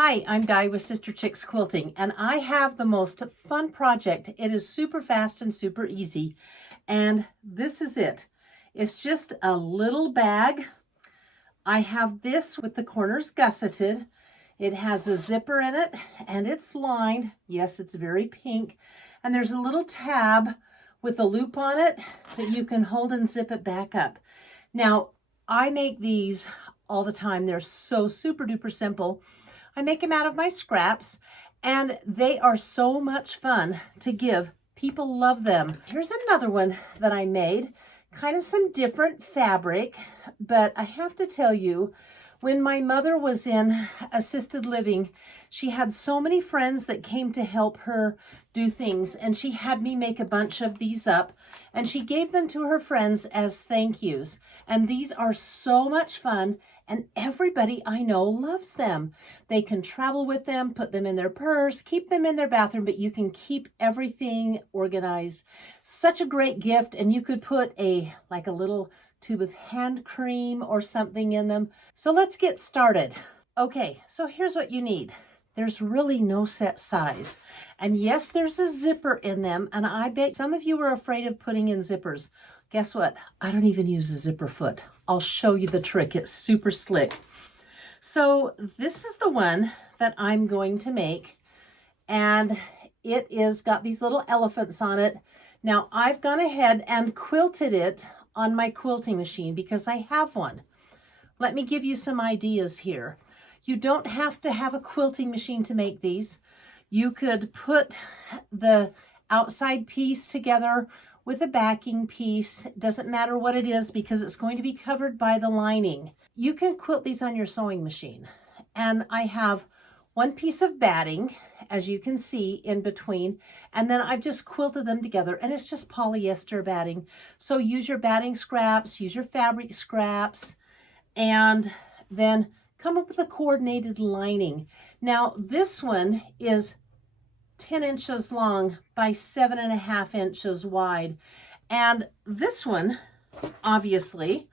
Hi, I'm Di with Sister Chicks Quilting, and I have the most fun project. It is super fast and super easy, and this is it. It's just a little bag. I have this with the corners gusseted. It has a zipper in it, and it's lined. Yes, it's very pink, and there's a little tab with a loop on it that you can hold and zip it back up. Now, I make these all the time. They're so super duper simple. I make them out of my scraps, and they are so much fun to give. People love them. Here's another one that I made, kind of some different fabric, but I have to tell you, when my mother was in assisted living, she had so many friends that came to help her do things, and she had me make a bunch of these up, and she gave them to her friends as thank yous. And these are so much fun, and everybody I know loves them. They can travel with them, put them in their purse, keep them in their bathroom, but you can keep everything organized. Such a great gift, and you could put a little tube of hand cream or something in them. So let's get started. Okay, so here's what you need. There's really no set size. And yes, there's a zipper in them, and I bet some of you are afraid of putting in zippers. Guess what? I don't even use a zipper foot. I'll show you the trick. It's super slick. So this is the one that I'm going to make, and it is got these little elephants on it. Now I've gone ahead and quilted it on my quilting machine because I have one. Let me give you some ideas here. You don't have to have a quilting machine to make these. You could put the outside piece together with a backing piece. It doesn't matter what it is because it's going to be covered by the lining. You can quilt these on your sewing machine. And I have one piece of batting, as you can see, in between, and then I've just quilted them together, and it's just polyester batting. So use your batting scraps, use your fabric scraps, and then come up with a coordinated lining. Now this one is 10 inches long by 7.5 inches wide. And this one, obviously,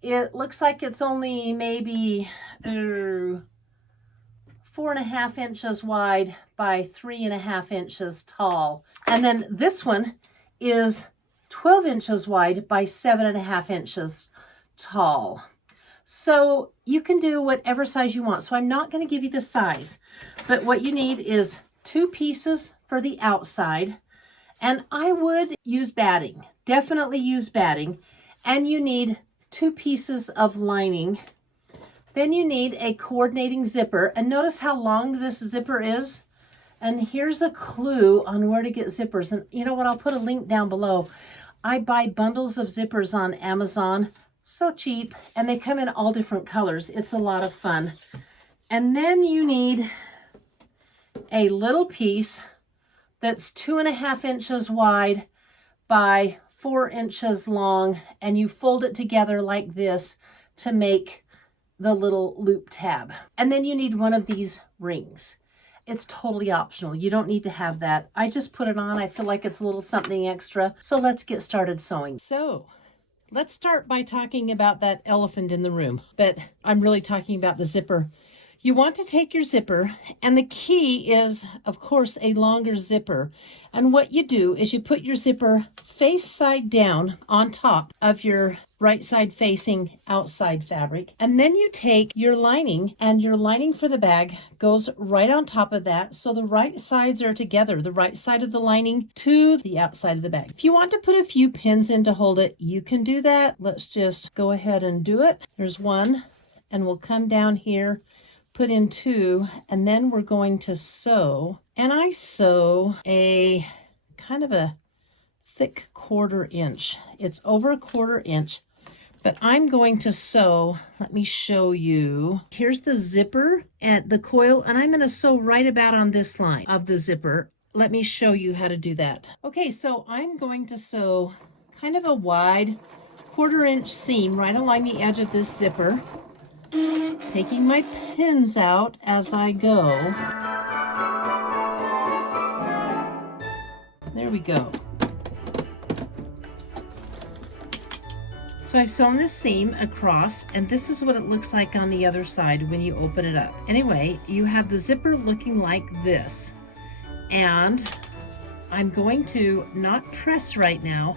it looks like it's only maybe 4.5 inches wide by 3.5 inches tall. And then this one is 12 inches wide by 7.5 inches tall. So you can do whatever size you want. So I'm not going to give you the size, but what you need is 2 pieces for the outside, and I would use batting. Definitely use batting. And you need 2 pieces of lining. Then you need a coordinating zipper, and notice how long this zipper is. And here's a clue on where to get zippers. And you know what? I'll put a link down below. I buy bundles of zippers on Amazon. So cheap, and they come in all different colors. It's a lot of fun. And then you need a little piece that's 2.5 inches wide by 4 inches long, and you fold it together like this to make the little loop tab. And then you need one of these rings. It's totally optional. You don't need to have that. I just put it on. I feel like it's a little something extra. So let's get started sewing. So let's start by talking about that elephant in the room, but I'm really talking about the zipper. You want to take your zipper, and the key is, of course, a longer zipper. And what you do is you put your zipper face side down on top of your right side facing outside fabric. And then you take your lining, and your lining for the bag goes right on top of that. So the right sides are together, the right side of the lining to the outside of the bag. If you want to put a few pins in to hold it, you can do that. Let's just go ahead and do it. There's one, and we'll come down here, put in 2, and then we're going to sew. And I sew a kind of a thick 1/4 inch. It's over a 1/4 inch, but I'm going to sew. Let me show you. Here's the zipper at the coil, and I'm going to sew right about on this line of the zipper. Let me show you how to do that. Okay, so I'm going to sew kind of a wide 1/4 inch seam right along the edge of this zipper, taking my pins out as I go. There we go. So I've sewn this seam across, and this is what it looks like on the other side when you open it up. Anyway, you have the zipper looking like this. And I'm going to not press right now,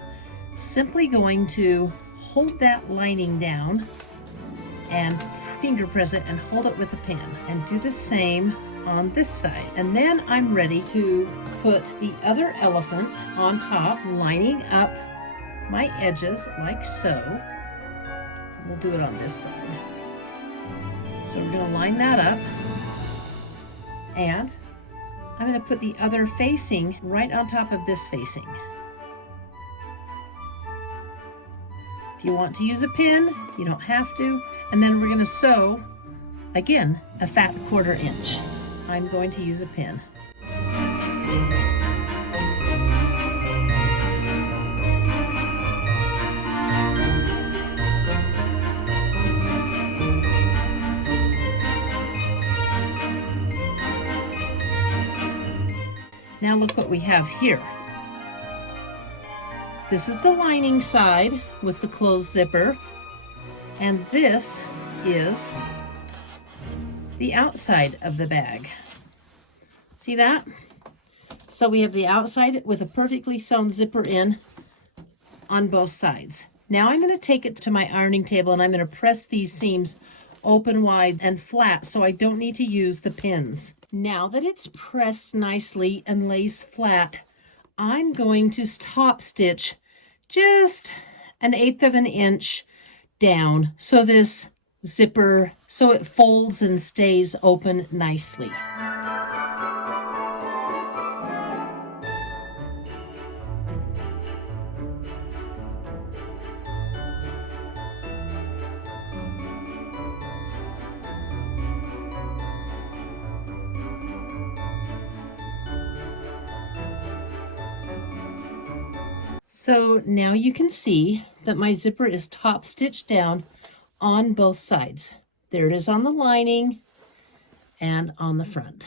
simply going to hold that lining down and finger press it and hold it with a pin, and do the same on this side. And then I'm ready to put the other elephant on top, lining up my edges like so. We'll do it on this side. So we're going to line that up, and I'm going to put the other facing right on top of this facing. If you want to use a pin, you don't have to. And then we're going to sew, again, a fat 1/4 inch. I'm going to use a pin. Now look what we have here. This is the lining side with the closed zipper, and this is the outside of the bag. See that? So we have the outside with a perfectly sewn zipper in on both sides. Now I'm going to take it to my ironing table, and I'm going to press these seams open wide and flat so I don't need to use the pins. Now that it's pressed nicely and lays flat, I'm going to top stitch just 1/8 of an inch down so this zipper, so it folds and stays open nicely. So now you can see that my zipper is top stitched down on both sides. There it is on the lining and on the front.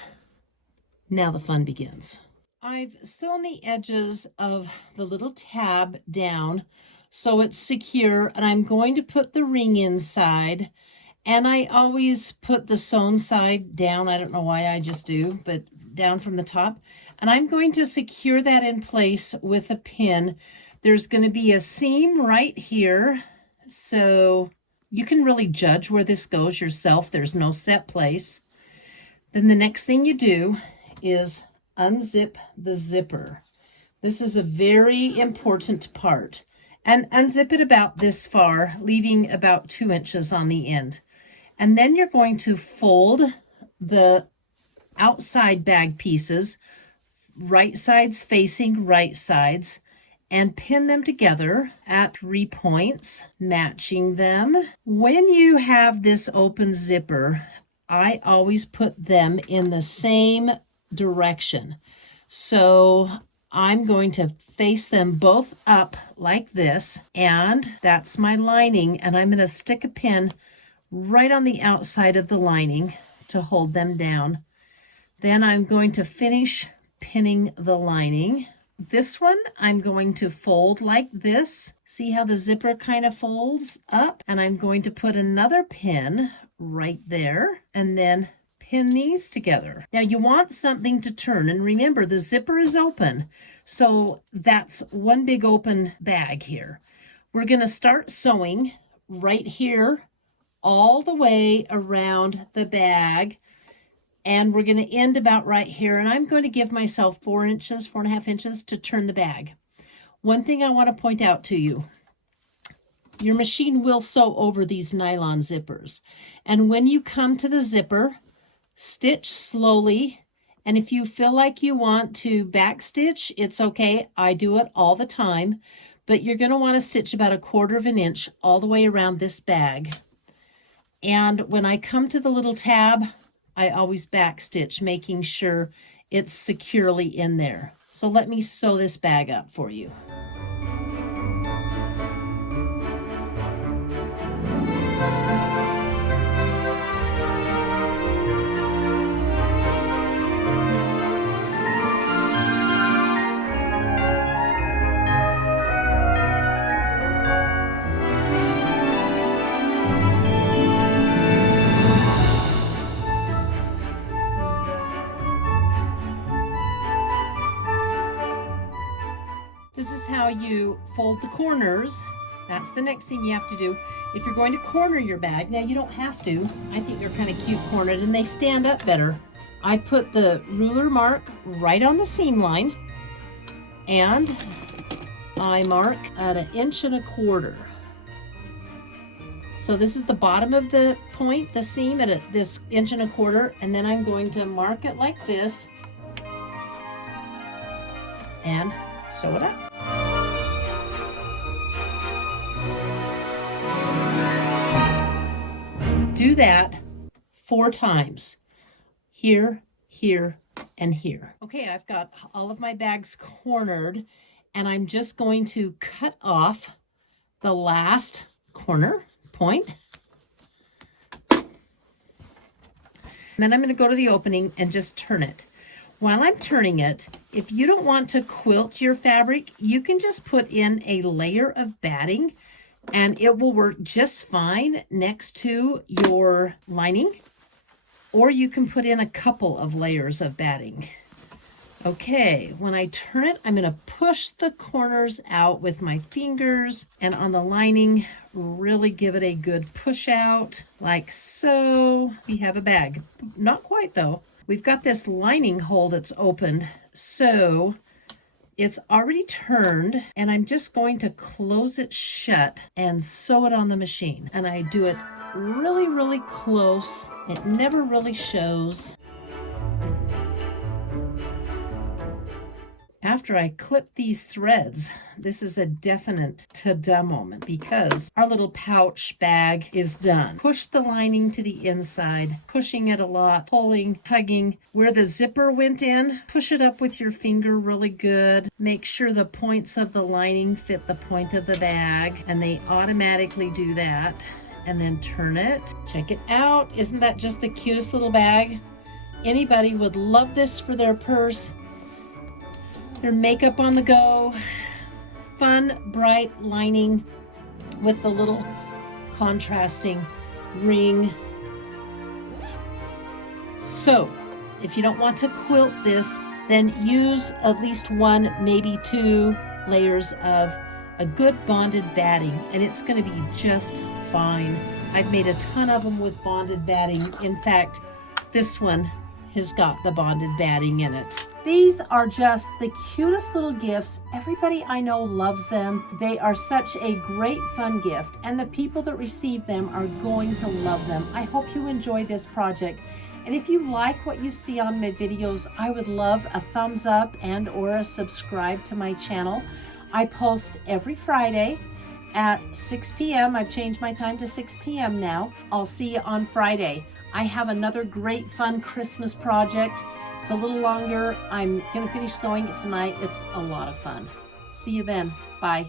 Now the fun begins. I've sewn the edges of the little tab down so it's secure, and I'm going to put the ring inside, and I always put the sewn side down. I don't know why, I just do, but down from the top. And I'm going to secure that in place with a pin. There's going to be a seam right here, so you can really judge where this goes yourself. There's no set place. Then the next thing you do is unzip the zipper. This is a very important part. And unzip it about this far, leaving about 2 inches on the end. And then you're going to fold the outside bag pieces, right sides facing right sides, and pin them together at 3 points, matching them. When you have this open zipper, I always put them in the same direction. So I'm going to face them both up like this, and that's my lining, and I'm going to stick a pin right on the outside of the lining to hold them down. Then I'm going to finish pinning the lining. This one I'm going to fold like this. See how the zipper kind of folds up? And I'm going to put another pin right there and then pin these together. Now you want something to turn, and remember the zipper is open, so that's one big open bag here. We're going to start sewing right here all the way around the bag, and we're going to end about right here, and I'm going to give myself 4 inches, 4.5 inches to turn the bag. One thing I want to point out to you, your machine will sew over these nylon zippers, and when you come to the zipper, stitch slowly, and if you feel like you want to back stitch, it's okay. I do it all the time, but you're going to want to stitch about 1/4 of an inch all the way around this bag. And when I come to the little tab, I always back stitch, making sure it's securely in there. So let me sew this bag up for you. fold the corners. That's the next thing you have to do. If you're going to corner your bag, now you don't have to. I think they're kind of cute cornered and they stand up better. I put the ruler mark right on the seam line and I mark at 1.25 inches. So this is the bottom of the point, the seam at this 1.25 inches, and then I'm going to mark it like this and sew it up. Do that 4 times. Here, here, and here. Okay, I've got all of my bags cornered, and I'm just going to cut off the last corner point. And then I'm going to go to the opening and just turn it. While I'm turning it, if you don't want to quilt your fabric, you can just put in a layer of batting and it will work just fine next to your lining. Or you can put in a couple of layers of batting. Okay, when I turn it, I'm going to push the corners out with my fingers, and on the lining, really give it a good push out, like so. We have a bag. Not quite though. We've got this lining hole that's opened, so it's already turned, and I'm just going to close it shut and sew it on the machine. And I do it really, really close. It never really shows. After I clip these threads, this is a definite ta-da moment because our little pouch bag is done. Push the lining to the inside, pushing it a lot, pulling, tugging. Where the zipper went in, push it up with your finger really good. Make sure the points of the lining fit the point of the bag, and they automatically do that. And then turn it. Check it out. Isn't that just the cutest little bag? Anybody would love this for their purse. Their makeup on the go. Fun, bright lining with the little contrasting ring. So, if you don't want to quilt this, then use at least 1, maybe 2 layers of a good bonded batting, and it's going to be just fine. I've made a ton of them with bonded batting. In fact, this one has got the bonded batting in it. These are just the cutest little gifts. Everybody I know loves them. They are such a great fun gift, and the people that receive them are going to love them. I hope you enjoy this project. And if you like what you see on my videos, I would love a thumbs up and or a subscribe to my channel. I post every Friday at 6 p.m. I've changed my time to 6 p.m. now. I'll see you on Friday. I have another great fun Christmas project. It's a little longer. I'm gonna finish sewing it tonight. It's a lot of fun. See you then. Bye.